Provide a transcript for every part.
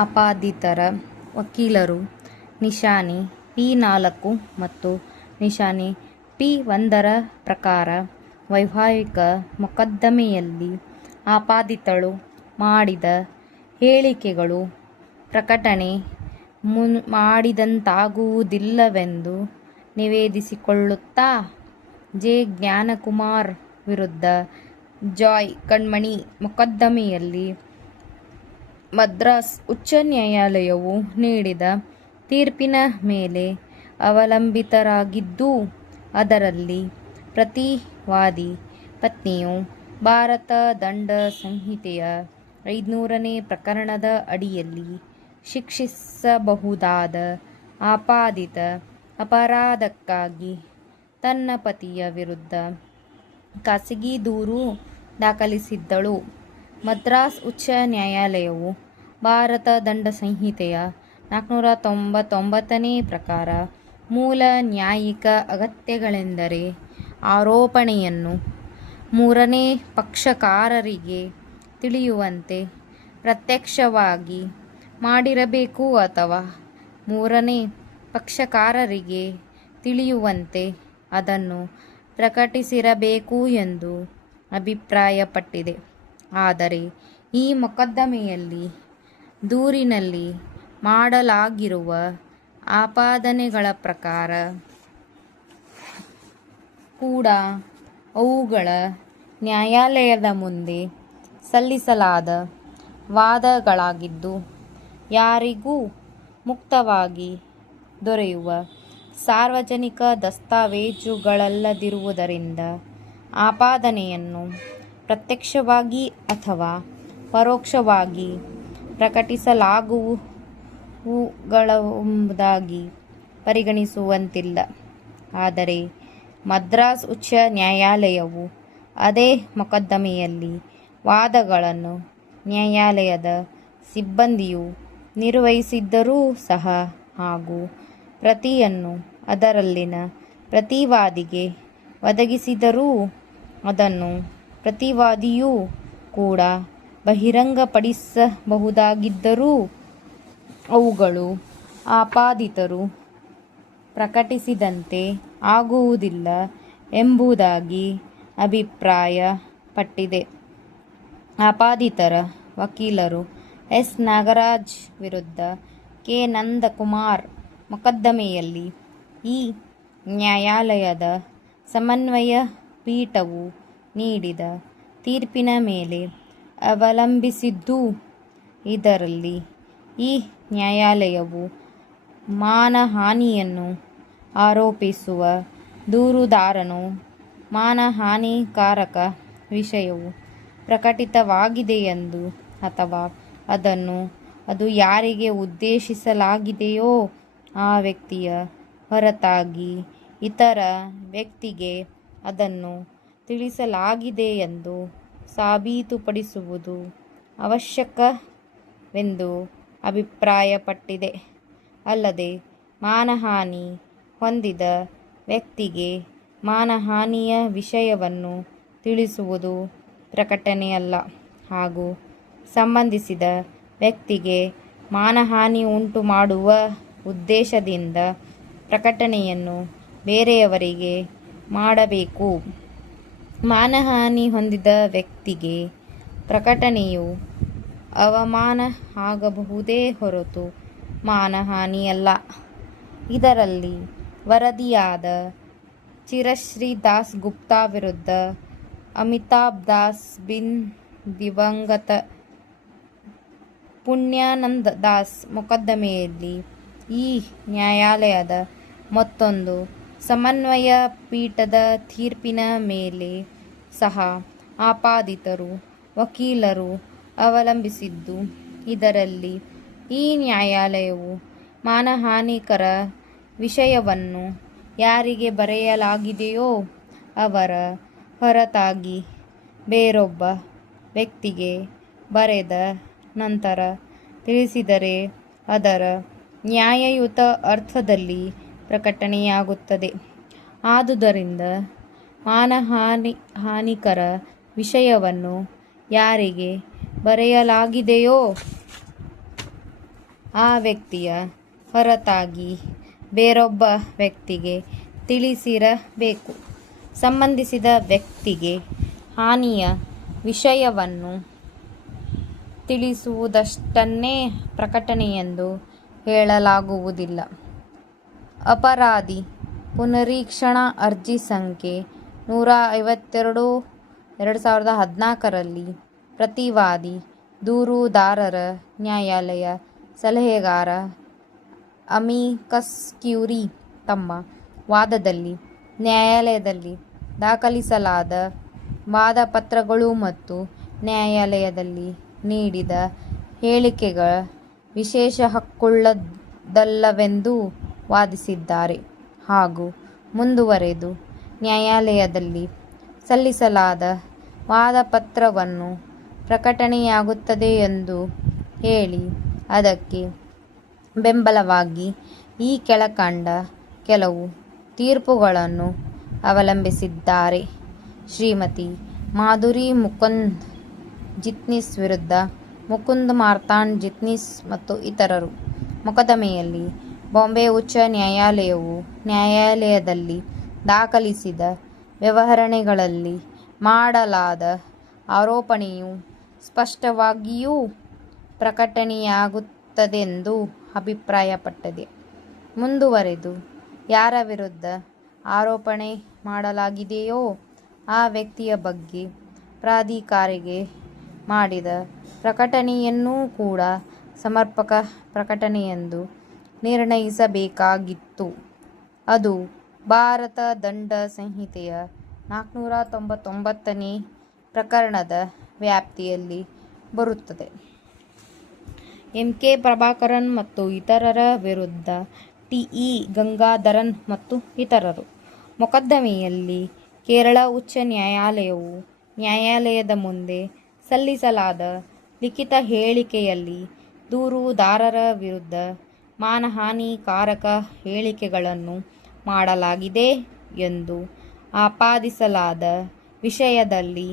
ಆಪಾದಿತರ ವಕೀಲರು ನಿಶಾನೆ P4 ಮತ್ತು ನಿಶಾನೆ P1 ಪ್ರಕಾರ ವೈವಾಹಿಕ ಮೊಕದ್ದಮೆಯಲ್ಲಿ ಆಪಾದಿತಳು ಮಾಡಿದ ಹೇಳಿಕೆಗಳು ಪ್ರಕಟಣೆ ಮಾಡಿದಂತಾಗುವುದಿಲ್ಲವೆಂದು ನಿವೇದಿಸಿಕೊಳ್ಳುತ್ತಾ ಜೆ. ಜ್ಞಾನಕುಮಾರ್ ವಿರುದ್ಧ ಜಾಯ್ ಕಣ್ಮಣಿ ಮೊಕದ್ದಮೆಯಲ್ಲಿ ಮದ್ರಾಸ್ ಉಚ್ಚ ನ್ಯಾಯಾಲಯವು ನೀಡಿದ ತೀರ್ಪಿನ ಮೇಲೆ ಅವಲಂಬಿತರಾಗಿದ್ದು, ಅದರಲ್ಲಿ ಪ್ರತಿವಾದಿ ಪತ್ನಿಯು ಭಾರತ ದಂಡ ಸಂಹಿತೆಯ 500ನೇ ಪ್ರಕರಣದ ಅಡಿಯಲ್ಲಿ ಶಿಕ್ಷಿಸಬಹುದಾದ ಆಪಾದಿತ ಅಪರಾಧಕ್ಕಾಗಿ ತನ್ನ ಪತಿಯ ವಿರುದ್ಧ ಖಾಸಗಿ ದೂರು ದಾಖಲಿಸಿದ್ದಳು. ಮದ್ರಾಸ್ ಉಚ್ಚ ನ್ಯಾಯಾಲಯವು ಭಾರತ ದಂಡ ಸಂಹಿತೆಯ 499ನೇ ಪ್ರಕಾರ ಮೂಲ ನ್ಯಾಯಿಕ ಅಗತ್ಯಗಳೆಂದರೆ ಆರೋಪಣೆಯನ್ನು ಮೂರನೇ ಪಕ್ಷಕಾರರಿಗೆ ತಿಳಿಯುವಂತೆ ಪ್ರತ್ಯಕ್ಷವಾಗಿ ಮಾಡಿರಬೇಕು ಅಥವಾ ಮೂರನೇ ಪಕ್ಷಕಾರರಿಗೆ ತಿಳಿಯುವಂತೆ ಅದನ್ನು ಪ್ರಕಟಿಸಿರಬೇಕು ಎಂದು ಅಭಿಪ್ರಾಯಪಟ್ಟಿದೆ. ಆದರೆ ಈ ಮೊಕದ್ದಮೆಯಲ್ಲಿ ದೂರಿನಲ್ಲಿ ಮಾಡಲಾಗಿರುವ ಆಪಾದನೆಗಳ ಪ್ರಕಾರ ಕೂಡ ಅವುಗಳ ನ್ಯಾಯಾಲಯದ ಮುಂದೆ ಸಲ್ಲಿಸಲಾದ ವಾದಗಳಾಗಿದ್ದು, ಯಾರಿಗೂ ಮುಕ್ತವಾಗಿ ದೊರೆಯುವ ಸಾರ್ವಜನಿಕ ದಸ್ತಾವೇಜುಗಳಲ್ಲದಿರುವುದರಿಂದ ಆಪಾದನೆಯನ್ನು ಪ್ರತ್ಯಕ್ಷವಾಗಿ ಅಥವಾ ಪರೋಕ್ಷವಾಗಿ ಪ್ರಕಟಿಸಲಾಗುವುವುಗಳೆಂಬುದಾಗಿ ಪರಿಗಣಿಸುವಂತಿಲ್ಲ. ಆದರೆ ಮದ್ರಾಸ್ ಉಚ್ಚ ನ್ಯಾಯಾಲಯವು ಅದೇ ಮೊಕದ್ದಮೆಯಲ್ಲಿ ವಾದಗಳನ್ನು ನ್ಯಾಯಾಲಯದ ಸಿಬ್ಬಂದಿಯು ನಿರ್ವಹಿಸಿದ್ದರೂ ಸಹ ಹಾಗೂ ಪ್ರತಿಯನ್ನು ಅದರಲ್ಲಿನ ಪ್ರತಿವಾದಿಗೆ ಒದಗಿಸಿದರೂ ಅದನ್ನು ಪ್ರತಿವಾದಿಯೂ ಕೂಡ ಬಹಿರಂಗಪಡಿಸಬಹುದಾಗಿದ್ದರೂ ಅವುಗಳು ಆಪಾದಿತರು ಪ್ರಕಟಿಸಿದಂತೆ ಆಗುವುದಿಲ್ಲ ಎಂಬುದಾಗಿ ಅಭಿಪ್ರಾಯಪಟ್ಟಿದೆ. ಆಪಾದಿತರ ವಕೀಲರು ಎಸ್. ನಾಗರಾಜ್ ವಿರುದ್ಧ ಕೆ. ನಂದಕುಮಾರ್ ಮೊಕದ್ದಮೆಯಲ್ಲಿ ಈ ನ್ಯಾಯಾಲಯದ ಸಮನ್ವಯ ಪೀಠವು ನೀಡಿದ ತೀರ್ಪಿನ ಮೇಲೆ ಅವಲಂಬಿಸಿದ್ದು, ಇದರಲ್ಲಿ ಈ ನ್ಯಾಯಾಲಯವು ಮಾನಹಾನಿಯನ್ನು ಆರೋಪಿಸುವ ದೂರುದಾರನು ಮಾನಹಾನಿಕಾರಕ ವಿಷಯವು ಪ್ರಕಟಿತವಾಗಿದೆಯೆಂದು ಅಥವಾ ಅದು ಯಾರಿಗೆ ಉದ್ದೇಶಿಸಲಾಗಿದೆಯೋ ಆ ವ್ಯಕ್ತಿಯ ಹೊರತಾಗಿ ಇತರ ವ್ಯಕ್ತಿಗೆ ಅದನ್ನು ತಿಳಿಸಲಾಗಿದೆಯೆಂದು ಸಾಬೀತುಪಡಿಸುವುದು ಅವಶ್ಯಕವೆಂದು ಅಭಿಪ್ರಾಯಪಟ್ಟಿದೆ. ಅಲ್ಲದೆ ಮಾನಹಾನಿ ಹೊಂದಿದ ವ್ಯಕ್ತಿಗೆ ಮಾನಹಾನಿಯ ವಿಷಯವನ್ನು ತಿಳಿಸುವುದು ಪ್ರಕಟಣೆಯಲ್ಲ ಹಾಗೂ ಸಂಬಂಧಿಸಿದ ವ್ಯಕ್ತಿಗೆ ಮಾನಹಾನಿ ಉಂಟು ಮಾಡುವ ಉದ್ದೇಶದಿಂದ ಪ್ರಕಟಣೆಯನ್ನು ಬೇರೆಯವರಿಗೆ ಮಾಡಬೇಕು. ಮಾನಹಾನಿ ಹೊಂದಿದ ವ್ಯಕ್ತಿಗೆ ಪ್ರಕಟಣೆಯು ಅವಮಾನ ಆಗಬಹುದೇ ಹೊರತು ಮಾನಹಾನಿಯಲ್ಲ. ಇದರಲ್ಲಿ ವರದಿಯಾದ ಚಿರಶ್ರೀ ದಾಸ್ ಗುಪ್ತಾ ವಿರುದ್ಧ ಅಮಿತಾಬ್ ದಾಸ್ ಬಿನ್ ದಿವಂಗತ ಪುಣ್ಯಾನಂದ ದಾಸ್ ಮೊಕದ್ದಮೆಯಲ್ಲಿ ಈ ನ್ಯಾಯಾಲಯದ ಮತ್ತೊಂದು ಸಮನ್ವಯ ಪೀಠದ ತೀರ್ಪಿನ ಮೇಲೆ ಸಹ ಆಪಾದಿತರು ವಕೀಲರು ಅವಲಂಬಿಸಿದ್ದು, ಇದರಲ್ಲಿ ಈ ನ್ಯಾಯಾಲಯವು ಮಾನಹಾನಿಕರ ವಿಷಯವನ್ನು ಯಾರಿಗೆ ಬರೆಯಲಾಗಿದೆಯೋ ಅವರ ಹೊರತಾಗಿ ಬೇರೊಬ್ಬ ವ್ಯಕ್ತಿಗೆ ಬರೆದ ನಂತರ ತಿಳಿಸಿದರೆ ಅದರ ನ್ಯಾಯಯುತ ಅರ್ಥದಲ್ಲಿ ಪ್ರಕಟಣೆಯಾಗುತ್ತದೆ. ಆದುದರಿಂದ ಮಾನಹಾನಿಕರ ವಿಷಯವನ್ನು ಯಾರಿಗೆ ಬರೆಯಲಾಗಿದೆಯೋ ಆ ವ್ಯಕ್ತಿಯ ಹೊರತಾಗಿ ಬೇರೊಬ್ಬ ವ್ಯಕ್ತಿಗೆ ತಿಳಿಸಿರಬೇಕು. ಸಂಬಂಧಿಸಿದ ವ್ಯಕ್ತಿಗೆ ಹಾನಿಯ ವಿಷಯವನ್ನು ತಿಳಿಸುವುದಷ್ಟನ್ನೇ ಪ್ರಕಟಣೆಯೆಂದು ಹೇಳಲಾಗುವುದಿಲ್ಲ. ಅಪರಾಧಿ ಪುನರೀಕ್ಷಣಾ ಅರ್ಜಿ ಸಂಖ್ಯೆ 152 2014ರಲ್ಲಿ ಪ್ರತಿವಾದಿ, ದೂರುದಾರರ ನ್ಯಾಯಾಲಯ ಸಲಹೆಗಾರ ಅಮಿಕಸ್ ಕ್ಯೂರಿ ತಮ್ಮ ವಾದದಲ್ಲಿ ನ್ಯಾಯಾಲಯದಲ್ಲಿ ದಾಖಲಿಸಲಾದ ವಾದಪತ್ರಗಳು ಮತ್ತು ನ್ಯಾಯಾಲಯದಲ್ಲಿ ನೀಡಿದ ಹೇಳಿಕೆಗಳ ವಿಶೇಷ ಹಕ್ಕುಳ್ಳದಲ್ಲವೆಂದು ವಾದಿಸಿದ್ದಾರೆ ಹಾಗೂ ಮುಂದುವರೆದು ನ್ಯಾಯಾಲಯದಲ್ಲಿ ಸಲ್ಲಿಸಲಾದ ವಾದಪತ್ರವನ್ನು ಪ್ರಕಟಣೆಯಾಗುತ್ತದೆ ಎಂದು ಹೇಳಿ ಅದಕ್ಕೆ ಬೆಂಬಲವಾಗಿ ಈ ಕೆಳಕಂಡ ಕೆಲವು ತೀರ್ಪುಗಳನ್ನು ಅವಲಂಬಿಸಿದ್ದಾರೆ. ಶ್ರೀಮತಿ ಮಾಧುರಿ ಮುಕುಂದ್ ಜಿತ್ನಿಸ್ ವಿರುದ್ಧ ಮುಕುಂದ್ ಮಾರ್ತಾಂಡ್ ಜಿತ್ನಿಸ್ ಮತ್ತು ಇತರರು. ಮೊಕದ್ದಮೆಯಲ್ಲಿ ಬಾಂಬೆ ಉಚ್ಚ ನ್ಯಾಯಾಲಯವು ನ್ಯಾಯಾಲಯದಲ್ಲಿ ದಾಖಲಿಸಿದ ವ್ಯವಹರಣೆಗಳಲ್ಲಿ ಮಾಡಲಾದ ಆರೋಪಣೆಯು ಸ್ಪಷ್ಟವಾಗಿಯೂ ಪ್ರಕಟಣೆಯಾಗುತ್ತದೆಂದು ಅಭಿಪ್ರಾಯಪಟ್ಟಿದೆ. ಮುಂದುವರೆದು ಯಾರ ವಿರುದ್ಧ ಆರೋಪಣೆ ಮಾಡಲಾಗಿದೆಯೋ ಆ ವ್ಯಕ್ತಿಯ ಬಗ್ಗೆ ಪ್ರಾಧಿಕಾರಿಗೆ ಮಾಡಿದ ಪ್ರಕಟಣೆಯನ್ನೂ ಕೂಡ ಸಮರ್ಪಕ ಪ್ರಕಟಣೆಯೆಂದು ನಿರ್ಣಯಿಸಬೇಕಾಗಿತ್ತು. ಅದು ಭಾರತ ದಂಡ ಸಂಹಿತೆಯ 499ನೇ ಪ್ರಕರಣದ ವ್ಯಾಪ್ತಿಯಲ್ಲಿ ಬರುತ್ತದೆ. ಎಂ. ಕೆ. ಪ್ರಭಾಕರನ್ ಮತ್ತು ಇತರರ ವಿರುದ್ಧ ಟಿ. ಇ. ಗಂಗಾಧರನ್ ಮತ್ತು ಇತರರು. ಮೊಕದ್ದಮೆಯಲ್ಲಿ ಕೇರಳ ಉಚ್ಚ ನ್ಯಾಯಾಲಯವು ನ್ಯಾಯಾಲಯದ ಮುಂದೆ ಸಲ್ಲಿಸಲಾದ ಲಿಖಿತ ಹೇಳಿಕೆಯಲ್ಲಿ ದೂರುದಾರರ ವಿರುದ್ಧ ಮಾನಹಾನಿಕಾರಕ ಹೇಳಿಕೆಗಳನ್ನು ಮಾಡಲಾಗಿದೆ ಎಂದು ಆಪಾದಿಸಲಾದ ವಿಷಯದಲ್ಲಿ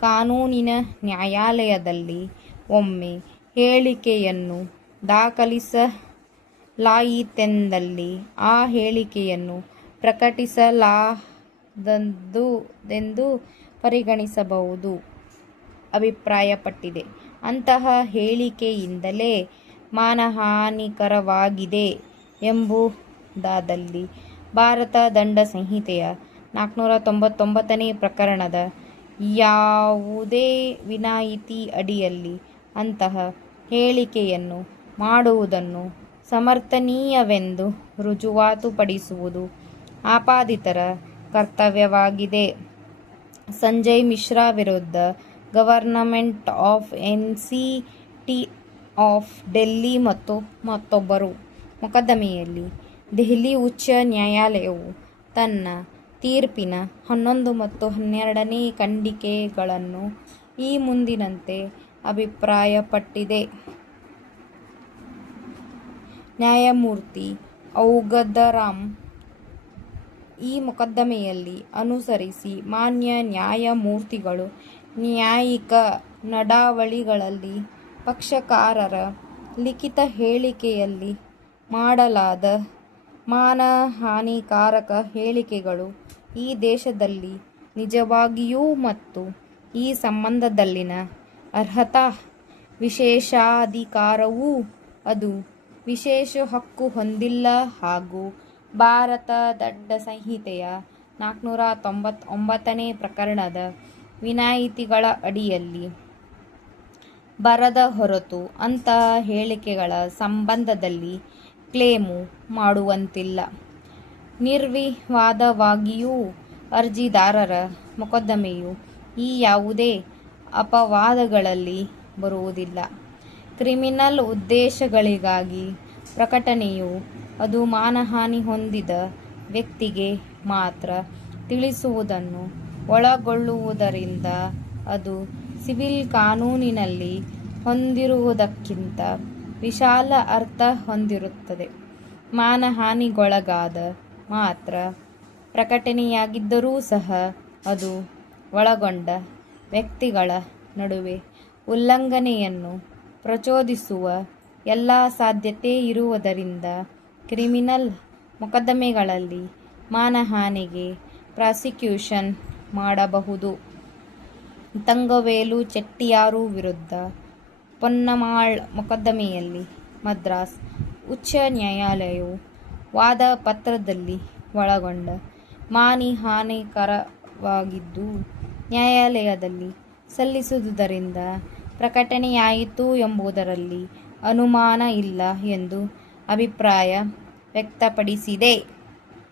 ಕಾನೂನಿನ ನ್ಯಾಯಾಲಯದಲ್ಲಿ ಒಮ್ಮೆ ಹೇಳಿಕೆಯನ್ನು ದಾಖಲಿಸಲಾಯಿತೆಂದಲ್ಲಿ ಆ ಹೇಳಿಕೆಯನ್ನು ಪ್ರಕಟಿಸಲಾಗದೆಂದು ಪರಿಗಣಿಸಬಹುದು ಅಭಿಪ್ರಾಯಪಟ್ಟಿದೆ. ಅಂತಹ ಹೇಳಿಕೆಯಿಂದಲೇ ಮಾನಹಾನಿಕರವಾಗಿದೆ ಎಂಬುದಾದಲ್ಲಿ ಭಾರತ ದಂಡ ಸಂಹಿತೆಯ 499ನೇ ಪ್ರಕರಣದ ಯಾವುದೇ ವಿನಾಯಿತಿ ಅಡಿಯಲ್ಲಿ ಅಂತಹ ಹೇಳಿಕೆಯನ್ನು ಮಾಡುವುದನ್ನು ಸಮರ್ಥನೀಯವೆಂದು ರುಜುವಾತುಪಡಿಸುವುದು ಆಪಾದಿತರ ಕರ್ತವ್ಯವಾಗಿದೆ. ಸಂಜಯ್ ಮಿಶ್ರಾ ವಿರುದ್ಧ ಗವರ್ನಮೆಂಟ್ ಆಫ್ ಎನ್.ಸಿ.ಟಿ ಆಫ್ ಡೆಲ್ಲಿ ಮತ್ತು ಮತ್ತೊಬ್ಬರು. ಮೊಕದ್ದಮೆಯಲ್ಲಿ ದೆಹಲಿ ಉಚ್ಚ ನ್ಯಾಯಾಲಯವು ತನ್ನ ತೀರ್ಪಿನ 11 ಮತ್ತು 12ನೇ ಖಂಡಿಕೆಗಳನ್ನು ಈ ಮುಂದಿನಂತೆ ಅಭಿಪ್ರಾಯಪಟ್ಟಿದೆ. ನ್ಯಾಯಮೂರ್ತಿ ಔಗದರಾಮ್ ಈ ಮೊಕದ್ದಮೆಯಲ್ಲಿ ಅನುಸರಿಸಿ ಮಾನ್ಯ ನ್ಯಾಯಮೂರ್ತಿಗಳು ನ್ಯಾಯಿಕ ನಡಾವಳಿಗಳಲ್ಲಿ ಪಕ್ಷಕಾರರ ಲಿಖಿತ ಹೇಳಿಕೆಯಲ್ಲಿ ಮಾಡಲಾದ ಮಾನಹಾನಿಕಾರಕ ಹೇಳಿಕೆಗಳು ಈ ದೇಶದಲ್ಲಿ ನಿಜವಾಗಿಯೂ ಮತ್ತು ಈ ಸಂಬಂಧದಲ್ಲಿನ ಅರ್ಹತಾ ವಿಶೇಷಾಧಿಕಾರವೂ ಅದು ವಿಶೇಷ ಹಕ್ಕು ಹೊಂದಿಲ್ಲ ಹಾಗೂ ಭಾರತ ದಂಡ ಸಂಹಿತೆಯ 499ನೇ ಪ್ರಕರಣದ ವಿನಾಯಿತಿಗಳ ಅಡಿಯಲ್ಲಿ ಬರದ ಹೊರತು ಅಂತಹ ಹೇಳಿಕೆಗಳ ಸಂಬಂಧದಲ್ಲಿ ಕ್ಲೇಮು ಮಾಡುವಂತಿಲ್ಲ. ನಿರ್ವಿವಾದವಾಗಿಯೂ ಅರ್ಜಿದಾರರ ಮೊಕದ್ದಮೆಯು ಈ ಯಾವುದೇ ಅಪವಾದಗಳಲ್ಲಿ ಬರುವುದಿಲ್ಲ. ಕ್ರಿಮಿನಲ್ ಉದ್ದೇಶಗಳಿಗಾಗಿ ಪ್ರಕಟಣೆಯು ಅದು ಮಾನಹಾನಿ ಹೊಂದಿದ ವ್ಯಕ್ತಿಗೆ ಮಾತ್ರ ತಿಳಿಸುವುದನ್ನು ಒಳಗೊಳ್ಳುವುದರಿಂದ ಅದು ಸಿವಿಲ್ ಕಾನೂನಿನಲ್ಲಿ ಹೊಂದಿರುವುದಕ್ಕಿಂತ ವಿಶಾಲ ಅರ್ಥ ಹೊಂದಿರುತ್ತದೆ. ಮಾನಹಾನಿಗೊಳಗಾದ ಮಾತ್ರ ಪ್ರಕಟಣೆಯಾಗಿದ್ದರೂ ಸಹ ಅದು ಒಳಗೊಂಡ ವ್ಯಕ್ತಿಗಳ ನಡುವೆ ಉಲ್ಲಂಘನೆಯನ್ನು ಪ್ರಚೋದಿಸುವ ಎಲ್ಲ ಸಾಧ್ಯತೆ ಇರುವುದರಿಂದ ಕ್ರಿಮಿನಲ್ ಮೊಕದ್ದಮೆಗಳಲ್ಲಿ ಮಾನಹಾನಿಗೆ ಪ್ರಾಸಿಕ್ಯೂಷನ್ ಮಾಡಬಹುದು. ತಂಗವೇಲು ಚೆಟ್ಟಿಯಾರ್ ವಿರುದ್ಧ ಪೊನ್ನಮಾಳ್ ಮೊಕದ್ದಮೆಯಲ್ಲಿ ಮದ್ರಾಸ್ ಉಚ್ಚ ನ್ಯಾಯಾಲಯವು ವಾದಪತ್ರದಲ್ಲಿ ಒಳಗೊಂಡ ಮಾನಿ ಹಾನಿಕರವಾಗಿದ್ದು ನ್ಯಾಯಾಲಯದಲ್ಲಿ ಸಲ್ಲಿಸಿದುದರಿಂದ ಪ್ರಕಟಣೆಯಾಯಿತು ಎಂಬುದರಲ್ಲಿ ಅನುಮಾನ ಇಲ್ಲ ಎಂದು ಅಭಿಪ್ರಾಯ ವ್ಯಕ್ತಪಡಿಸಿದೆ.